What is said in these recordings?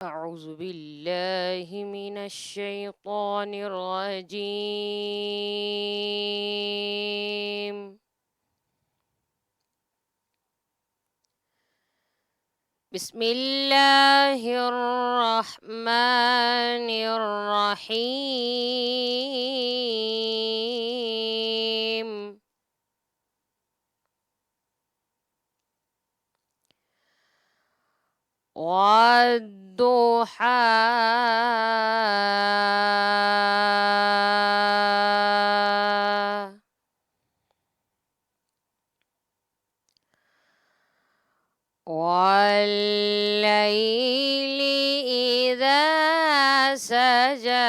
أعوذ بالله من الشيطان الرجيم. بسم الله الرحمن الرحيم. والضحى والليل إذا سجى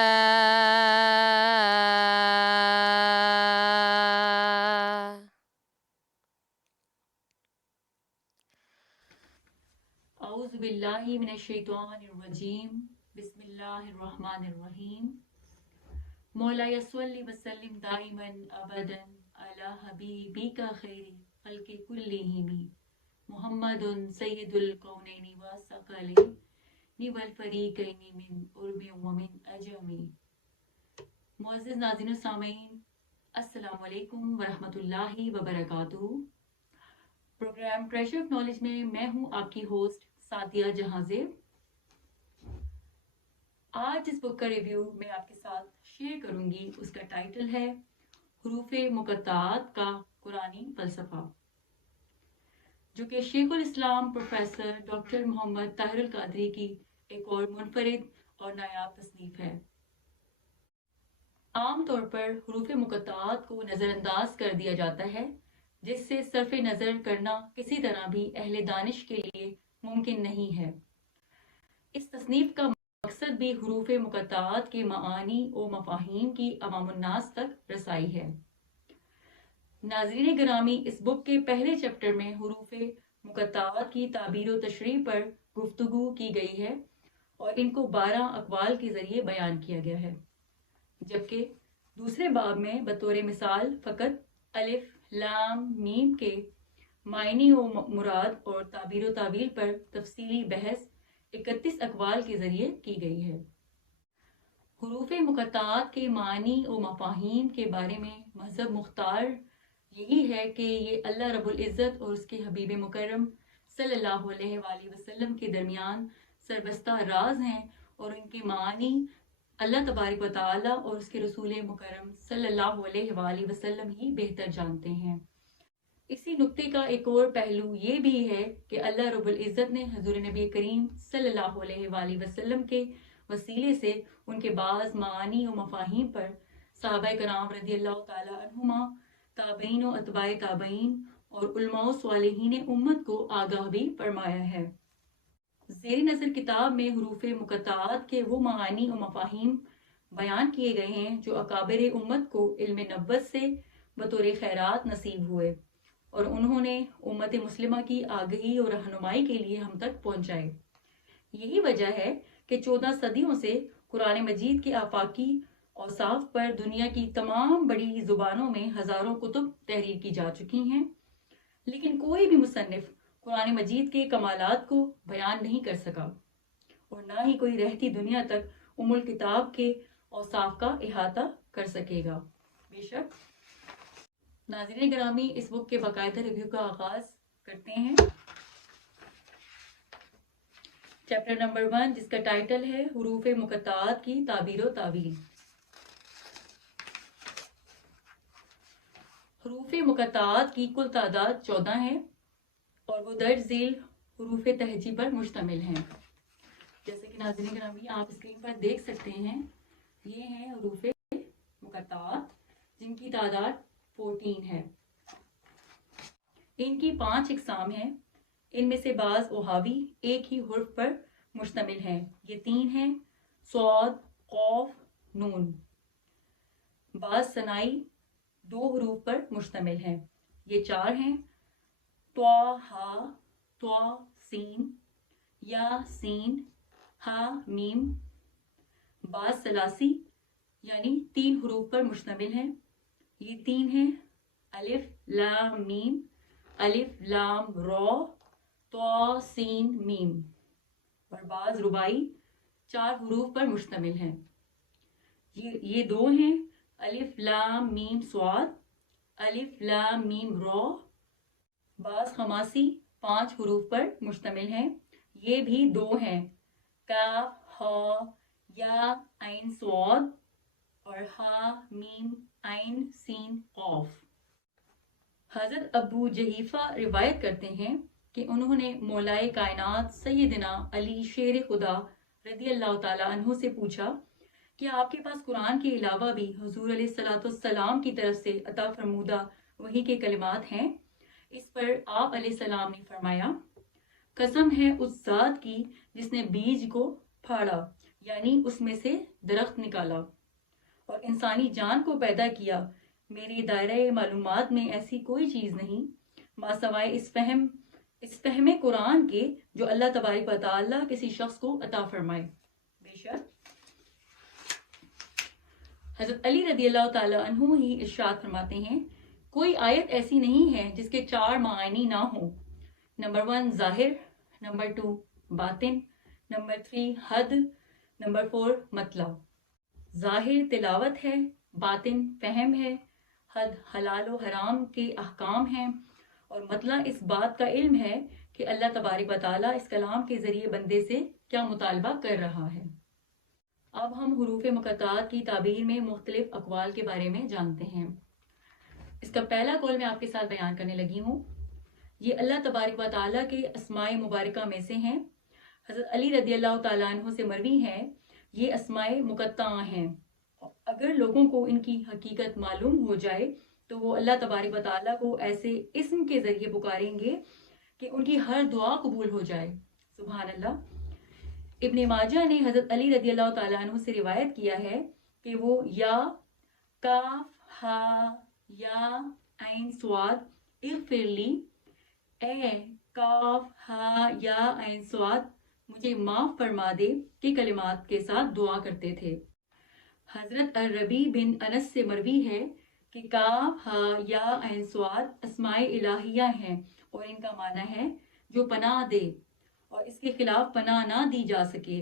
اعوذ باللہ من الشیطان الرجیم بسم اللہ الرحمن الرحیم مولا صلی وسلم دائما ابدا علی حبیبک خیر خلق کلہم محمد سید الکونین والثقلین والفریقین من عرب ومن عجم۔ معزز ناظرین و سامعین، السلام علیکم ورحمۃ اللہ وبرکاتہ۔ پروگرام ٹریجر آف نالج میں میں ہوں آپ کی ہوسٹ سعدیہ جہاں زیب۔ آج اس بک کا ریویو میں آپ کے ساتھ شیئر کروں گی۔ اس کا ٹائٹل ہے حروف مقطعات کا قرآنی فلسفہ، جو کہ شیخ الاسلام پروفیسر ڈاکٹر محمد طاہر القادری کی ایک اور منفرد اور نایاب تصنیف ہے۔ عام طور پر حروف مقطعات کو نظر انداز کر دیا جاتا ہے، جس سے صرف نظر کرنا کسی طرح بھی اہل دانش کے لیے ممکن نہیں ہے۔ اس تصنیف کا مقصد بھی حروف مقطعات کے معانی و مفاہیم کی عوام الناس تک رسائی ہے۔ ناظرین گرامی، اس بک کے پہلے چیپٹر میں حروف مقطعات کی تعبیر و تشریح پر گفتگو کی گئی ہے اور ان کو 12 اقوال کے ذریعے بیان کیا گیا ہے، جبکہ دوسرے باب میں بطور مثال فقط الف لام میم کے معنی و مراد اور تعبیر و تعویل پر تفصیلی بحث 31 اقوال کے ذریعے کی گئی ہے۔ حروف مقطعات کے معنی و مفاہیم کے بارے میں مذہب مختار یہی ہے کہ یہ اللہ رب العزت اور اس کے حبیب مکرم صلی اللہ علیہ وآلہ وسلم کے درمیان سربستہ راز ہیں، اور ان کے معنی اللہ تبارک و تعالیٰ اور اس کے رسول مکرم صلی اللہ علیہ وآلہ وسلم ہی بہتر جانتے ہیں۔ اسی نکتے کا ایک اور پہلو یہ بھی ہے کہ اللہ رب العزت نے حضور نبی کریم صلی اللہ علیہ وآلہ وسلم کے وسیلے سے ان کے بعض معانی و مفاہیم پر صحابہ کرام رضی اللہ تعالی عنہما، تابعین و اتباع تابعین اور علماء و صالحین امت کو آگاہ بھی فرمایا ہے۔ زیر نظر کتاب میں حروف مقطعات کے وہ معانی و مفاہیم بیان کیے گئے ہیں جو اکابر امت کو علم نبوت سے بطور خیرات نصیب ہوئے اور انہوں نے امت مسلمہ کی آگہی اور رہنمائی کے لیے ہم تک پہنچائے۔ یہی وجہ ہے کہ 14 صدیوں سے قرآن مجید کے آفاقی اوصاف پر دنیا کی تمام بڑی زبانوں میں ہزاروں کتب تحریر کی جا چکی ہیں، لیکن کوئی بھی مصنف قرآن مجید کے کمالات کو بیان نہیں کر سکا، اور نہ ہی کوئی رہتی دنیا تک ام الکتاب کے اوصاف کا احاطہ کر سکے گا۔ بے شک ناظرین گرامی، اس بک کے باقاعدہ ریویو کا آغاز کرتے ہیں۔ چیپٹر نمبر 1، جس کا ٹائٹل ہے حروف مقطعات کی تعبیر و تعویل۔ حروف مقطعات کی کل تعداد 14 ہے اور وہ درج ذیل حروف تہجی پر مشتمل ہیں۔ جیسے کہ ناظرین گرامی آپ اسکرین پر دیکھ سکتے ہیں، یہ ہیں حروف مقطعات جن کی تعداد 14 ہے۔ ان کی 5 اقسام ہیں۔ ان میں سے بعض اوہاوی ایک ہی حرف پر مشتمل ہیں۔ یہ 3 ہیں: صاد، قاف، نون۔ بعض ثنائی 2 حروف پر مشتمل ہیں۔ یہ 4 ہیں: طا، ہا، طا، سین، یا، سین، ہا، میم۔ بعض ثلاثی یعنی 3 حروف پر مشتمل ہیں۔ یہ 3 ہیں: الف لام میم، الف لام را، طا، سین، میم۔ اور بعض رباعی 4 حروف پر مشتمل ہیں۔ یہ 2 ہیں، الف لام میم صاد، الف لام میم را۔ بعض خماسی 5 حروف پر مشتمل ہیں، یہ بھی 2 ہیں، کاف ہا یا عین صاد اور ہا میم عین سین قاف۔ حضرت ابو جحیفہ روایت کرتے ہیں کہ انہوں نے مولائے کائنات سیدنا علی شیر خدا رضی اللہ تعالیٰ عنہ سے پوچھا کہ آپ کے پاس قرآن کے علاوہ بھی حضور علیہ الصلوۃ والسلام کی طرف سے عطا فرمودہ وحی کے کلمات ہیں؟ اس پر آپ علیہ السلام نے فرمایا، قسم ہے اس ذات کی جس نے بیج کو پھاڑا، یعنی اس میں سے درخت نکالا اور انسانی جان کو پیدا کیا، میرے دائرۂ معلومات میں ایسی کوئی چیز نہیں ما سوائے اس فہم قرآن کے جو اللہ تبارک و تعالیٰ کسی شخص کو عطا فرمائے۔ بے شک حضرت علی رضی اللہ تعالیٰ عنہ ہی ارشاد فرماتے ہیں، کوئی آیت ایسی نہیں ہے جس کے 4 معنی نہ ہوں۔ نمبر 1 ظاہر، نمبر 2 باطن، نمبر 3 حد، نمبر 4 مطلب۔ ظاہر تلاوت ہے، باطن فہم ہے، حد حلال و حرام کے احکام ہیں، اور مطلب اس بات کا علم ہے کہ اللہ تبارک و تعالیٰ اس کلام کے ذریعے بندے سے کیا مطالبہ کر رہا ہے۔ اب ہم حروف مقطعات کی تعبیر میں مختلف اقوال کے بارے میں جانتے ہیں۔ اس کا پہلا قول میں آپ کے ساتھ بیان کرنے لگی ہوں، یہ اللہ تبارک و تعالیٰ کے اسماء مبارکہ میں سے ہیں۔ حضرت علی رضی اللہ تعالیٰ عنہ سے مروی ہے، یہ اسماء مقطعہ ہیں، اگر لوگوں کو ان کی حقیقت معلوم ہو جائے تو وہ اللہ تبارک و تعالیٰ کو ایسے اسم کے ذریعے پکاریں گے کہ ان کی ہر دعا قبول ہو جائے۔ سبحان اللہ۔ ابن ماجہ نے حضرت علی رضی اللہ تعالیٰ عنہ سے روایت کیا ہے کہ وہ یا کاف ہا یا عین صاد اغفر لی، اے کاف ہا یا عین صاد مجھے معاف فرما دے کے کلمات کے ساتھ دعا کرتے تھے۔ حضرت الربیع بن انس سے مروی ہے کہ کاف ہا یا عین صاد اسماء الہیہ ہیں اور ان کا معنی ہے جو پناہ دے، اور اس کے خلاف پناہ نہ دی جا سکے۔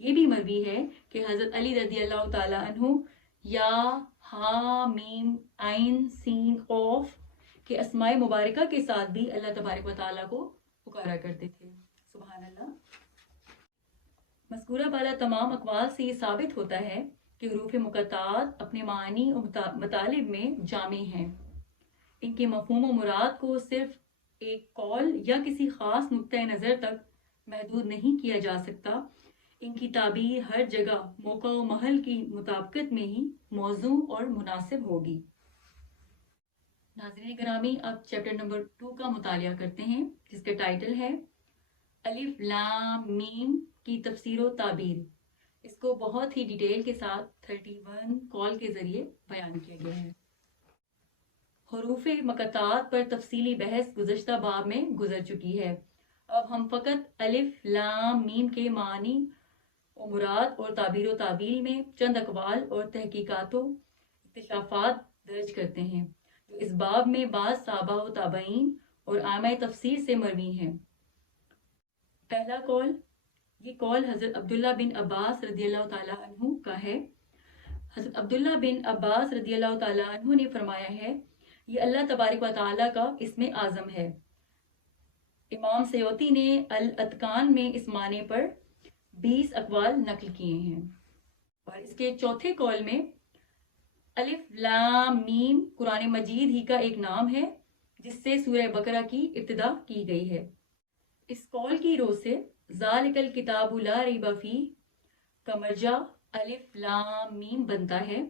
یہ بھی مروی ہے کہ حضرت علی رضی اللہ تعالیٰ عنہ یا ہا میم عین سین قاف کے اسماء مبارکہ کے ساتھ بھی اللہ تبارک و تعالیٰ کو پکارا کرتے تھے۔ سبحان اللہ۔ مذکورہ بالا تمام اقوال سے یہ ثابت ہوتا ہے کہ حروف مقطعات اپنے معنی و مطالب میں جامع ہیں۔ ان کے مفہوم و مراد کو صرف ایک قول یا کسی خاص نقطۂ نظر تک محدود نہیں کیا جا سکتا، ان کی تعبیر ہر جگہ موقع و محل کی مطابقت میں ہی موزوں اور مناسب ہوگی۔ ناظرین گرامی، اب چیپٹر نمبر 2 کا مطالعہ کرتے ہیں، جس کا ٹائٹل ہے الف لام میم کی تفسیر و تعبیر۔ اس کو بہت ہی ڈیٹیل کے ساتھ 31 کال کے ذریعے بیان کیا گیا ہے۔ حروف مقطعات پر تفصیلی بحث گزشتہ باب میں گزر چکی ہے۔ اب ہم فقط الف لام میم کے معنی و مراد اور تعبیر و تعبیل میں چند اقوال اور تحقیقات و اکتشافات درج کرتے ہیں جو اس باب میں بعض صحابہ و تابعین اور عامہ تفسیر سے مروی ہیں۔ پہلا قول، یہ قول حضرت عبداللہ بن عباس رضی اللہ تعالیٰ عنہ کا ہے۔ حضرت عبداللہ بن عباس رضی اللہ تعالیٰ عنہ نے فرمایا ہے، یہ اللہ تبارک و تعالیٰ کا اسم اعظم ہے۔ امام سیوطی نے الاتقان میں اس معنی پر 20 اقوال نقل کیے ہیں، اور اس کے چوتھے قول میں الف لام میم قرآن مجید ہی کا ایک نام ہے جس سے سورہ بقرہ کی ابتدا کی گئی ہے۔ اس قول کی رو سے ذالک الکتاب لا ریب فیہ کا مرجع الف لام میم بنتا ہے،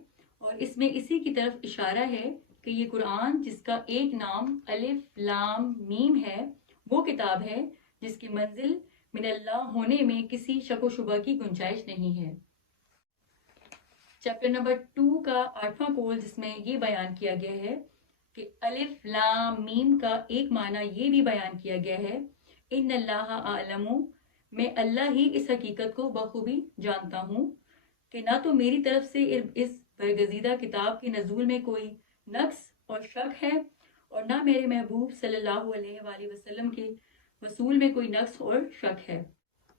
اور اس میں اسی کی طرف اشارہ ہے کہ یہ قرآن جس کا ایک نام الف لام میم ہے وہ کتاب ہے جس کی منزل من اللہ ہونے میں کسی شک و شبہ کی گنجائش نہیں ہے۔ چیپٹر نمبر 2 کا 8واں قول، جس میں یہ بیان کیا گیا ہے کہ الف لام میم کا ایک معنی یہ بھی بیان کیا گیا ہے، ان اللہ اعلم، میں اللہ ہی اس حقیقت کو بخوبی جانتا ہوں کہ نہ تو میری طرف سے اس برگزیدہ کتاب کے نزول میں کوئی نقص اور شک ہے، اور نہ میرے محبوب صلی اللہ علیہ وآلہ وسلم کے وصول میں کوئی نقص اور شک ہے۔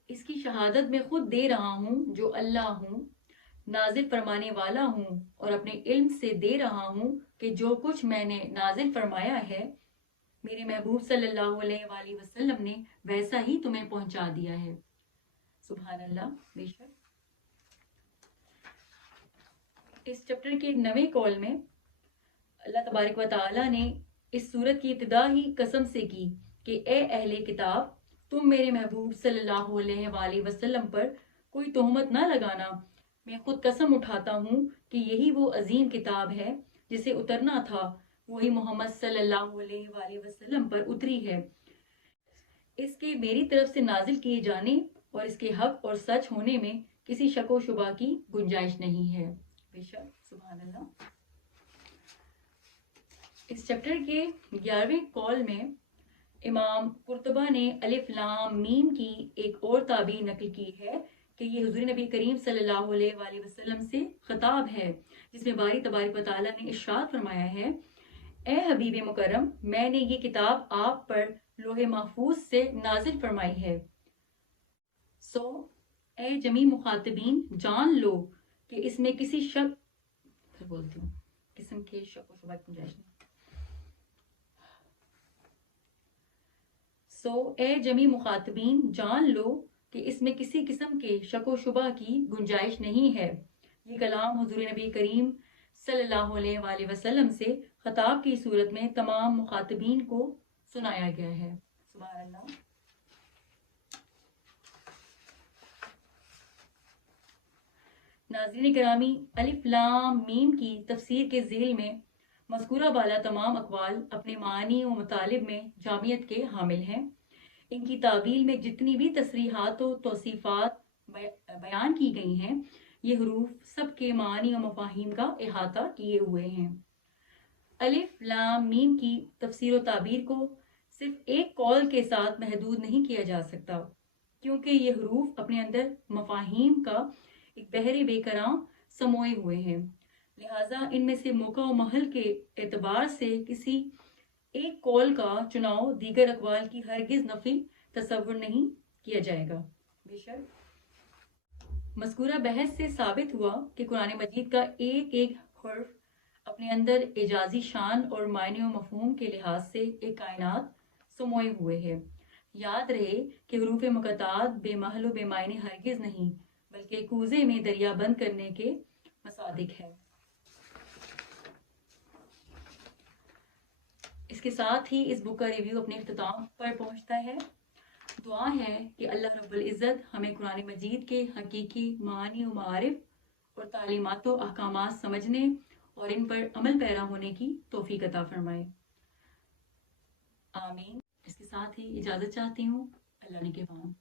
اس کی شہادت میں خود دے رہا ہوں جو اللہ ہوں، نازل فرمانے والا ہوں، اور اپنے علم سے دے رہا ہوں کہ جو کچھ میں نے نازل فرمایا ہے میرے محبوب صلی اللہ علیہ وآلہ وسلم نے ویسا ہی تمہیں پہنچا دیا ہے۔ سبحان اللہ، بے شک اس چیپٹر کے 9ویں کال میں اللہ تبارک و تعالیٰ نے اس سورت کی ابتدا ہی قسم سے کی کہ اے اہل کتاب، تم میرے محبوب صلی اللہ علیہ وآلہ وسلم پر کوئی تہمت نہ لگانا۔ میں خود قسم اٹھاتا ہوں کہ یہی وہ عظیم کتاب ہے جسے اترنا تھا، وہی محمد صلی اللہ علیہ وآلہ وسلم پر اتری ہے۔ اس کے میری طرف سے نازل کیے جانے اور اس کے حق اور سچ ہونے میں کسی شک و شبہ کی گنجائش نہیں ہے۔ بے شک، سبحان اللہ۔ اس چیپٹر کے 11ویں کال میں امام قرطبہ نے الف لام میم کی ایک اور تعبیر نقل کی ہے کہ یہ حضور نبی کریم صلی اللہ علیہ وآلہ وسلم سے خطاب ہے، جس میں باری تبارک و تعالیٰ نے ارشاد فرمایا ہے، اے حبیب مکرم، میں نے یہ کتاب آپ پر لوح محفوظ سے نازل فرمائی ہے، سو اے جمی مخاطبین جان لو کہ اس میں کسی قسم کے شک و شبہ کی گنجائش نہیں۔ سو اے جمی مخاطبین جان لو کہ اس میں کسی قسم کے شک و شبہ کی گنجائش نہیں ہے۔ یہ کلام حضور نبی کریم صلی اللہ علیہ وآلہ وسلم سے خطاب کی صورت میں تمام مخاطبین کو سنایا گیا ہے۔ سبحان اللہ۔ ناظرین گرامی، الف لام میم کی تفسیر کے ذیل میں مذکورہ بالا تمام اقوال اپنے معنی و مطالب میں جامعیت کے حامل ہیں۔ ان کی تعویل میں جتنی بھی تصریحات و توصیفات بیان کی گئی ہیں، یہ حروف سب کے معنی و مفاہیم کا احاطہ کیے ہوئے ہیں۔ الف لام میم کی تفسیر و تعبیر کو صرف ایک قول کے ساتھ محدود نہیں کیا جا سکتا، کیونکہ یہ حروف اپنے اندر مفاہیم کا ایک بحر بے کراں سموئے ہوئے ہیں، لہٰذا ان میں سے موقع و محل کے اعتبار سے کسی ایک قول کا چناؤ دیگر اقوال کی ہرگز نفی تصور نہیں کیا جائے گا۔ بے شک مذکورہ بحث سے ثابت ہوا کہ قرآن مجید کا ایک ایک حرف اپنے اندر اعجازی شان اور معنی و مفہوم کے لحاظ سے ایک کائنات سموئے ہوئے ہے۔ یاد رہے کہ حروف مقطعات بے محل و بے معنی ہرگز نہیں، بلکہ کوزے میں دریا بند کرنے کے مصادق ہے۔ اس کے ساتھ ہی اس بک کا ریویو اپنے اختتام پر پہنچتا ہے۔ دعا ہے کہ اللہ رب العزت ہمیں قرآن مجید کے حقیقی معانی و معارف اور تعلیمات و احکامات سمجھنے اور ان پر عمل پیرا ہونے کی توفیق عطا فرمائے، آمین۔ اس کے ساتھ ہی اجازت چاہتی ہوں، اللہ نگہبان۔